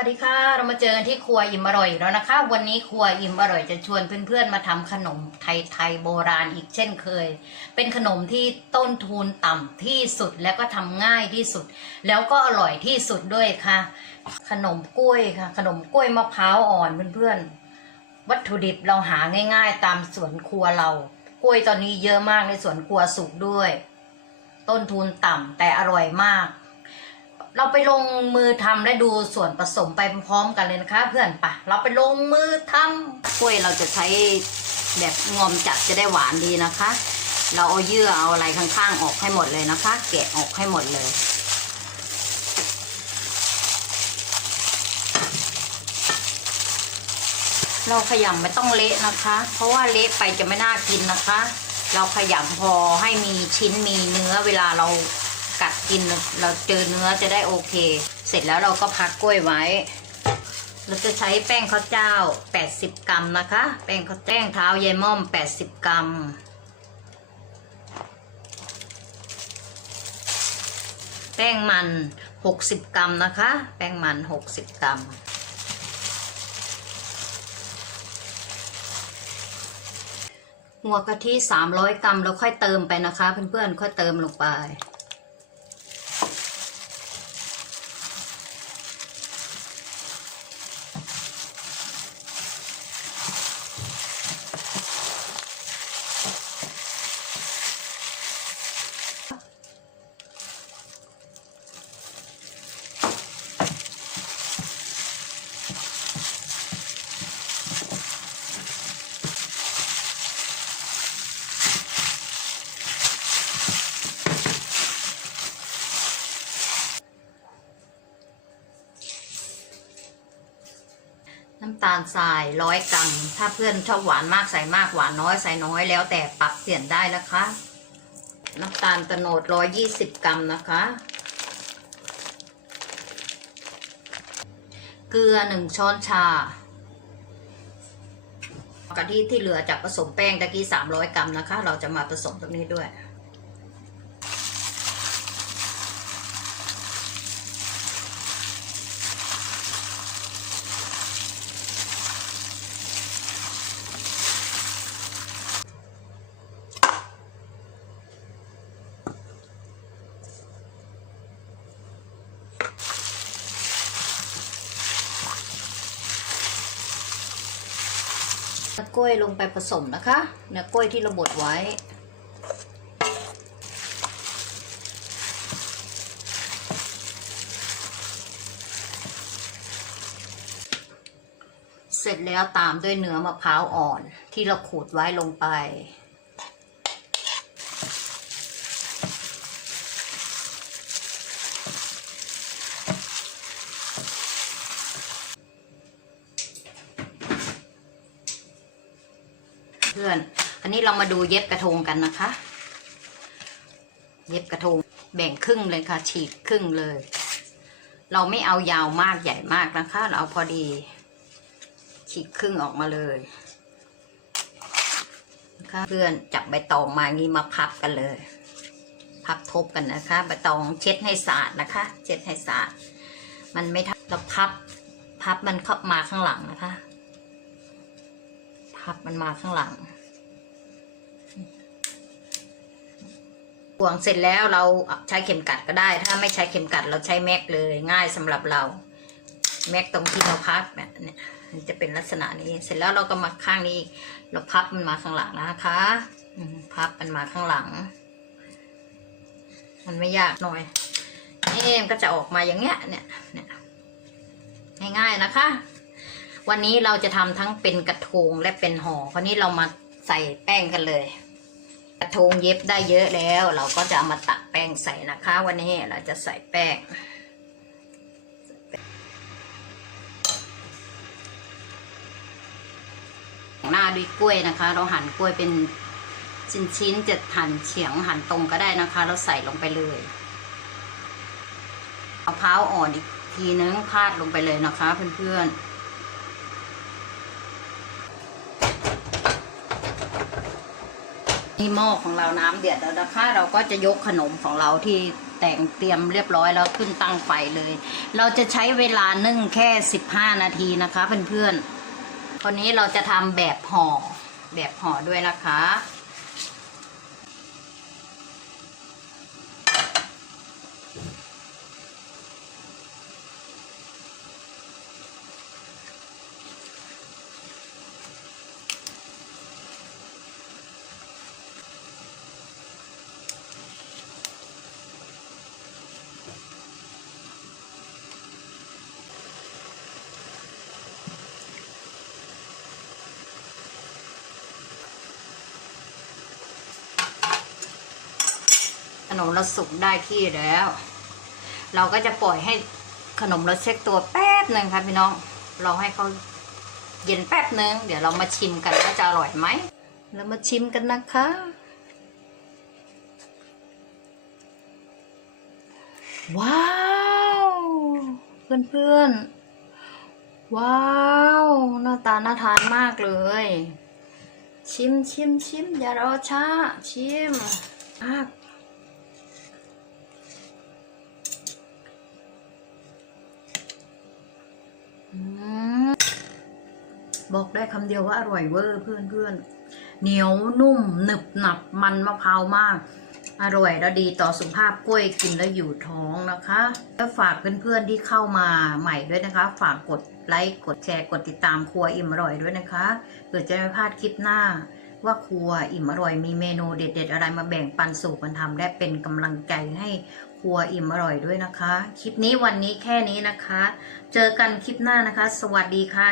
สวัสดีค่ะ เรามาเจอกันที่ครัวอิ่มอร่อยแล้วนะคะ วันนี้ครัวอิ่มอร่อยจะชวนเพื่อนๆมาทำขนมไทยๆโบราณอีกเช่นเคย เป็นขนมที่ต้นทุนต่ำที่สุดแล้วก็ทำง่ายที่สุด แล้วก็อร่อยที่สุดด้วยค่ะ ขนมกล้วยค่ะ ขนมกล้วยมะพร้าวอ่อนเพื่อนๆ วัตถุดิบเราหาง่าย ๆ ตามสวนครัวเรา กล้วยตอนนี้เยอะมากในสวนครัวสุกด้วย ต้นทุนต่ำแต่อร่อยมาก เราไปลงมือทำและดูส่วนผสมไปพร้อมกันเลยนะคะ เพื่อนปะเราไปลงมือทำกล้วยเราจะใช้แบบงอมจัดจะได้หวานดีนะคะ เราเอาเยื่อเอาอะไรข้างๆออกให้หมดเลยนะคะ แกะออกให้หมดเลยเราขยำไม่ต้องเละนะคะ เพราะว่าเละไปจะไม่น่ากินนะคะ เราขยำพอให้มีชิ้นมีเนื้อเวลาเรา กัดกินเราเจอเนื้อจะได้โอเค เสร็จแล้วเราก็พักกล้วยไว้ เราจะใช้แป้งข้าวเจ้า 80 กรัมนะคะ แป้งข้าวแป้งเท้ายายม่อม 80 กรัม แป้งมัน 60 กรัมนะคะ แป้งมัน 60 กรัมหัวกะทิ300 กรัมแล้วค่อยเติมไปนะคะ เพื่อนๆ ค่อยเติมลงไปำตาลทรายร้อยกรัม ถ้าเพื่อนชอบหวานมากใส่มากหวานน้อยใส่น้อยแล้วแต่ปรับเปลี่ยนได้นะคะ น้ำตาลตะโนดร้อยยี่สิบกรัมนะคะ เกลือหนึ่งช้อนชากะทิที่เหลือจากผสมแป้งตะกี้สามร้อยกรัมนะคะ เราจะมาผสมตรงนี้ด้วย กล้วยลงไปผสมนะคะเนื้อกล้วยที่เราบดไว้ เสร็จแล้วตามด้วยเนื้อมะพร้าวอ่อนที่เราขูดไว้ลงไป พื่อนอันนี้เรามาดูเย็บกระทงกันนะคะ เย็บกระทงแบ่งครึ่งเลยค่ะ ฉีกครึ่งเลย เราไม่เอายาวมากใหญ่มากนะคะ เราเอาพอดี ฉีกครึ่งออกมาเลยนะคะเพื่อนจับใบตองมางี้มาพับกันเลย พับทบกันนะคะ ใบตองเช็ดให้สะอาดนะคะ เช็ดให้สะอาด มันไม่ทับเราพับ พับมันเข้ามาข้างหลังนะคะ พับมันมาข้างหลังห่วงเสร็จแล้วเราใช้เข็มกัดก็ได้ ถ้าไม่ใช้เข็มกัดเราใช้แม็กเลย ง่ายสำหรับเรา แม็กตรงที่เราพับเนี่ยเนี่ยมันจะเป็นลักษณะนี้ เสร็จแล้วเราก็มาข้างนี้อีกเราพับมันมาข้างหลังนะคะพับมันมาข้างหลัง มันไม่ยากหน่อยนี่มันก็จะออกมาอย่างเงี้ยเนี่ยเนี่ยง่ายๆนะคะ วันนี้เราจะทำทั้งเป็นกระทงและเป็นห่อคราวนี้เรามาใส่แป้งกันเลย กระทงเย็บได้เยอะแล้ว เราก็จะเอามาตักแป้งใส่นะคะ วันนี้เราจะใส่แป้งหน้าด้วยกล้วยนะคะ เราหั่นกล้วยเป็นชิ้นๆจะหั่นเฉียงหั่นตรงก็ได้นะคะ เราใส่ลงไปเลยมะพร้าวอ่อนอีกทีนึงพาดลงไปเลยนะคะเพื่อนๆ นี่หม้อของเราน้ำเดือดแล้วนะคะ เราก็จะยกขนมของเราที่แต่งเตรียมเรียบร้อยแล้วขึ้นตั้งไฟเลย เราจะใช้เวลานึ่งแค่ 15 นาทีนะคะเพื่อนๆคนนี้เราจะทำแบบห่อแบบห่อด้วยนะคะ ข นมเราสุกได้ที่แล้ว เราก็จะปล่อยให้ขนมเราเช็คตัวแป๊บหนึ่งครับพี่น้องเราให้เขาเย็นแป๊บหนึ่งเดี๋ยวเรามาชิมกันว่าจะอร่อยไหมเรามาชิมกันนะคะว้าวเพื่อนๆ ว้าวหน้าตาน่าทานมากเลย ชิมชิมชิมอย่ารอช้า ชิมมาก บอกได้คำเดียวว่าอร่อยเวอร์เพื่อนเพื่อนเหนียวนุ่มหนึบหนับมันมะพร้าวมาก อร่อยและดีต่อสุขภาพกล้วยกินแล้วอยู่ท้องนะคะ แล้วฝากเพื่อนๆที่เข้ามาใหม่ด้วยนะคะ ฝากกดไลค์กดแชร์กดติดตามครัวอิ่มอร่อยด้วยนะคะเพื่อจะไม่พลาดคลิปหน้าว่าครัวอิ่มอร่อยมีเมนูเด็ด ๆ อะไรมาแบ่งปันสู่กันทำและเป็นกำลังใจให้ครัวอิ่มอร่อยด้วยนะคะ คลิปนี้วันนี้แค่นี้นะคะ เจอกันคลิปหน้านะคะ สวัสดีค่ะ